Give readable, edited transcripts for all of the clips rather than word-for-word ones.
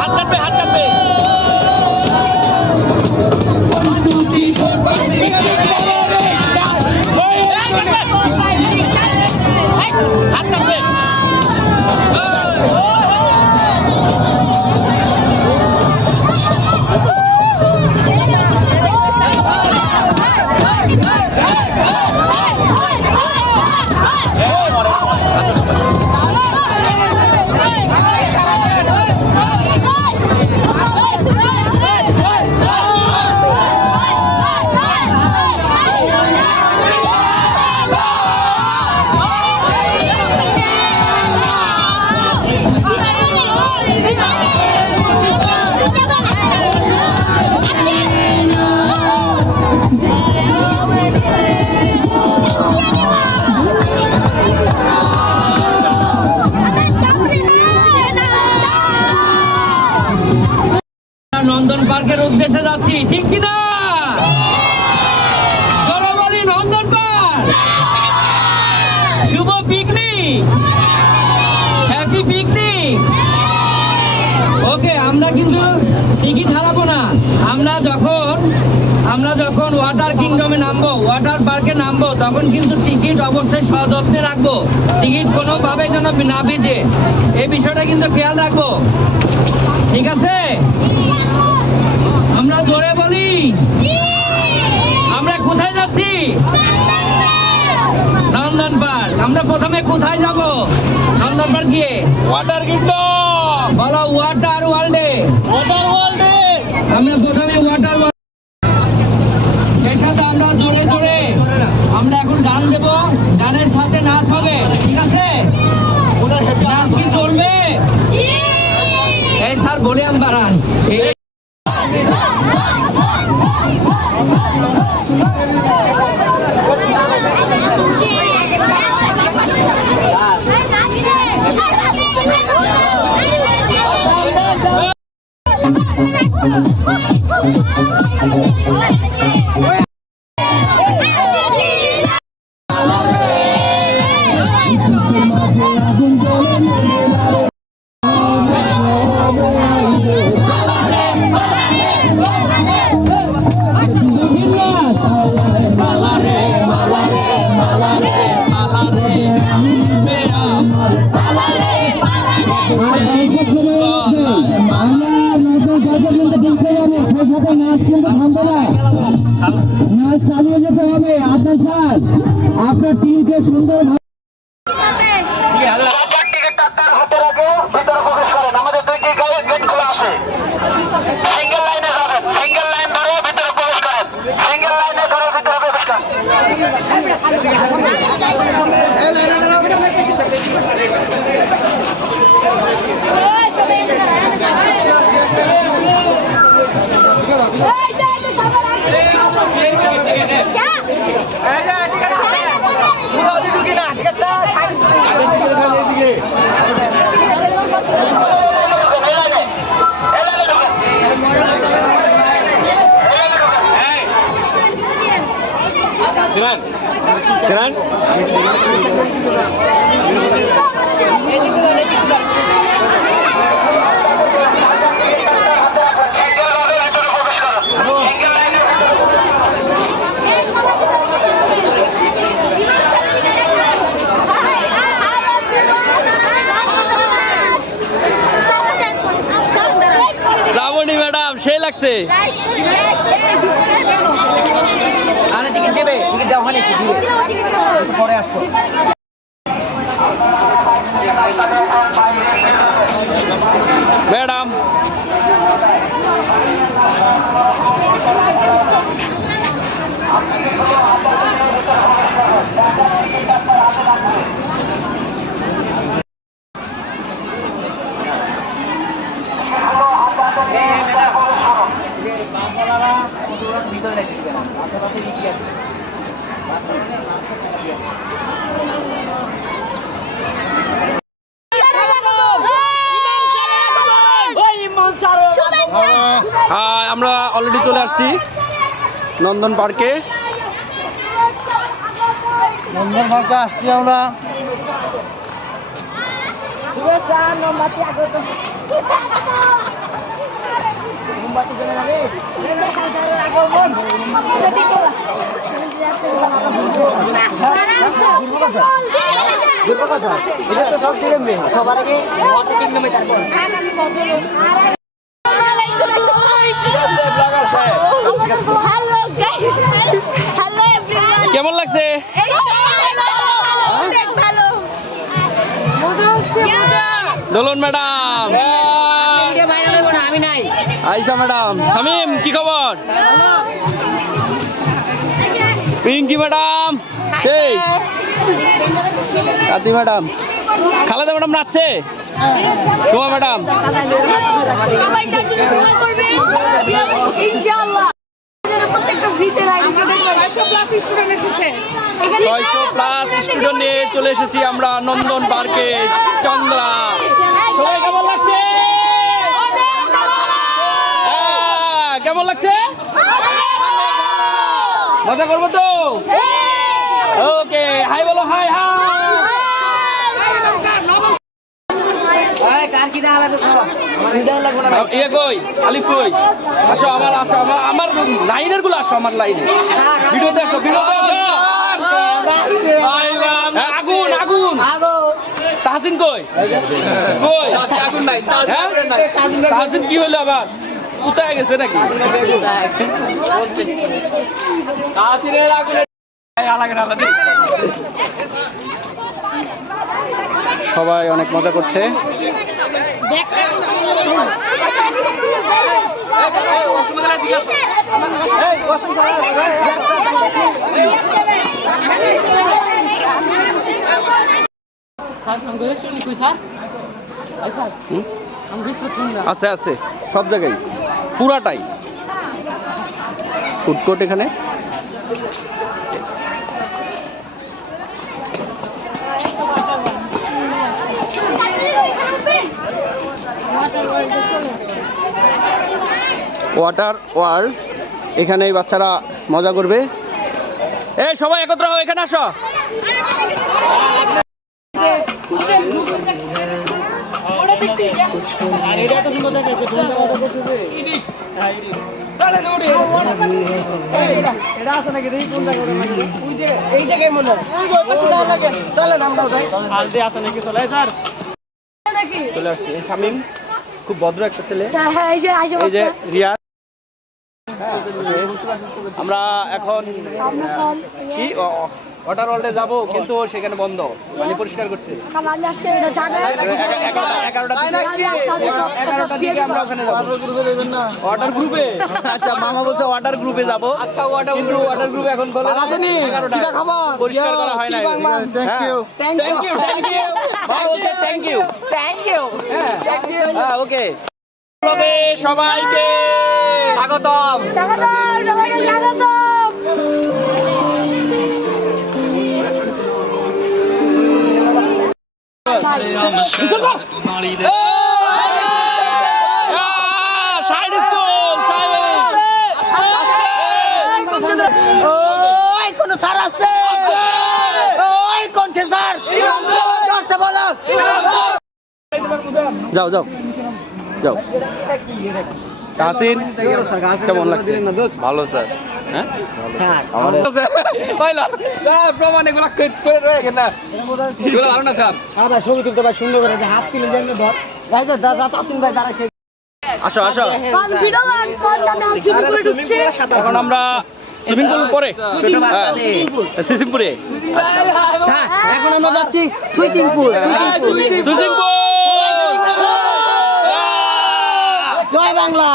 হাত কাটবে পার্কের উদ্দেশ্যে যাচ্ছি, ঠিক কিনা? চলো বলি নন্দন পার্ক। শুভ পিকনিক, হ্যাপি পিকনিক। ওকে, আমরা কিন্তু টিকিট হারাবো না। আমরা যখন ওয়াটার কিংডমে নামবো, ওয়াটার পার্কে নামবো, তখন কিন্তু টিকিট অবশ্যই সযত্নে রাখবো। টিকিট কোনোভাবে যেন না ভিজে, এই বিষয়টা কিন্তু খেয়াল রাখবো, ঠিক আছে? আমরা জোরে বলি, আমরা কোথায় যাচ্ছি? নন্দন পার্ক। আমরা প্রথমে কোথায় যাব? নন্দন পার্ক গিয়ে ওয়াটার কিংডম, বলো ওয়াটার ওয়ার্ল্ডে। ওয়াটার ওয়ার্ল্ডে আমরা প্রথমে ওয়াটার ওয়ার্ল্ড। এর সাথে আমরা জোরে জোরে আমরা এখন গান দেব, গানের সাথে নাচ হবে, ঠিক আছে? নাচ কি চলবে? এই স্যার ভলিউম বাড়ান। চালিয়ে যেতে হবে। আপনার টিমকে সুন্দর আমাদের দুইটি গাড়ির গেট খোলা আছে। সিঙ্গেল লাইনে যাবেন, সিঙ্গেল লাইন ধরে ভিতরে প্রবেশ করেন, সিঙ্গেল লাইনে ধরে ভিতরে প্রবেশ করেন। Keren? শ্রাবণী ম্যাডাম সেই লাগছে। টিকিট দেবে, টিকিট দেওয়া হয়নি, পরে আসবো। ম্যাডাম আমরা অলরেডি চলে আসছি নন্দন পার্কে। নন্দন পার্কে আসছি আমরা। সবার আগে কেমন লাগছে? দোলন ম্যাডাম, আইসা ম্যাডাম, শামিম কি খবর? পিঙ্কি ম্যাডাম, সেই কাতি ম্যাডাম, খালেদা ম্যাডাম নাচছে, সোমা ম্যাডাম, 600+ স্টুডেন্ট নিয়ে চলে এসেছি আমরা নন্দন পার্কে চন্দ্রা। সবাই কেমন লাগছে? লাগছে? মজা করবো তো? ওকে, হাই বলো, হাই হাই। ইয়ে কই, আলিফ কই? আসো আমার লাইনের গুলো আসো, আমার লাইনে ভিডিওতে আসো, ভিডিওতে আসো। আগুন আগুন তাহসিন কই? কই আগুন নাই? তাহসিন কি হলো আবার? কোথায় গেছে নাকি? তাহসিনের আগুনে সবাই অনেক মজা করছে। আছে আছে সব জায়গায়, পুরাটাই ফুড কোর্ট এখানে। ওয়াটার ওয়ার্ল্ড, এখানে বাচ্চারা মজা করবে। এই সবাই একত্র হও, এখানে আসো। চলে আসছি। এই শামিম খুব ভদ্র একটা ছেলে, এই যে রিয়া। আমরা এখন কি ওয়াটার ওয়ার্ল্ডে যাবো, কিন্তু সেখানে বন্ধ, মানে পরিষ্কার করছে। 11টার দিকে আমরা ওখানে যাবো ওয়াটার গ্রুপে। আচ্ছা মামা বলছে ওয়াটার গ্রুপে যাবো। আচ্ছা কিন্তু ওয়াটার গ্রুপে এখন বলে আসেনি, পরিষ্কার করা হয় না। Thank you thank you thank you ভাই বলছে থ্যাংক ইউ থ্যাংক ইউ। হ্যাঁ ওকে, সবাইকে স্বাগতম। সবাইকে স্বাগতম। যাও যাও যাও। তাহসিন কেমন লাগছে? ভালো স্যার। হ্যাঁ প্রমাণ এগুলো না, ভালো না স্যার? ভাই ছবি তুলতে ভাই সুন্দর করে হাত তুলে ধর ভাই, তাহসিন ভাই দাঁড়াইছে। আসো আসো, এখন আমরা সুইমিং পুল পরে সিসিমপুরে, এখন আমরা যাচ্ছি সুইমিং পুল। সুইমিং পুল জয় বাংলা।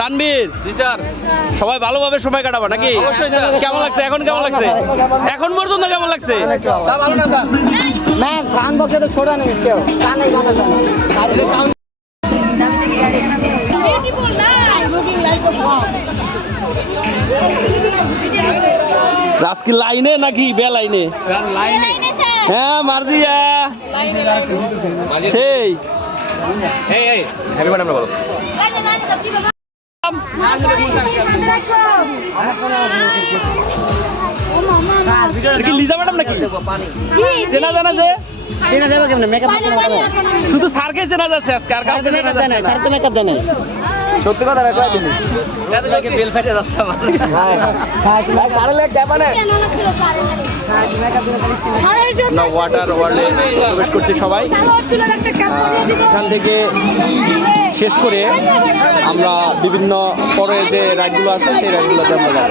তানবীর সবাই ভালোভাবে সময় কাটাবো নাকি? কেমন লাগছে এখন? কেমন লাগছে এখন পর্যন্ত? কেমন লাগছে? রাজকি লাইনে নাকি বে লাইনে? হ্যাঁ মার্জিয়া সেই হ্যাপি বার্থডে বলো। লিজা ম্যাডাম নাকি চেনা জানা? যে চেনা যাবে কেমনে? মেকআপ শুধু স্যারকে চেনা যাচ্ছে আজকে, আর কাউকে মেকআপ দেয় না। স্যার তো মেকআপ দেয় না। সত্যি কথা রাখো তুমি, এতটাকে বেল ফেটে যাচ্ছে আমার। হ্যাঁ হ্যাঁ কারে লাগ দেবা না। না ওয়াটার ওয়ার্ল্ডে প্রবেশ করছে সবাই। এখান থেকে শেষ করে আমরা বিভিন্ন পরে যে রাইডগুলো আছে সেই রাইডগুলোতে আমরা যাব।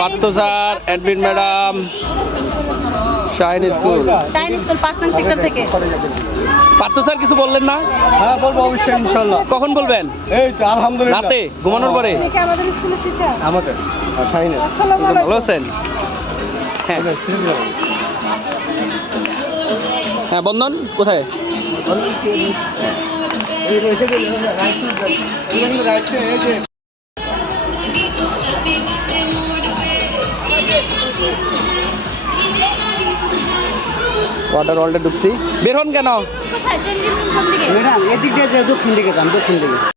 Partha sir, admin madam, shine school. Shine school 5 নং সেক্টর থেকে। পার্থ স্যার কিছু বললেন না? হ্যাঁ বলবো অবশ্যই ইনশাআল্লাহ। কখন বলবেন? এই তো আলহামদুলিল্লাহ। রাতে ঘুমানোর পরে? আপনি কি আমাদের স্কুলের টিচার? আমাদের শাইনে আসসালামু আলাইকুম। ভালো আছেন? হ্যাঁ হ্যাঁ। বন্ধন কোথায়? ওয়াটার ওয়ার্ল্ডে ঢুকছি। বের হন কেন? কোথায়? চেঞ্জিং রুম কোন দিকে? ম্যাডাম এদিক দিয়ে দক্ষিণ দিকে যান, দক্ষিণ দিকে।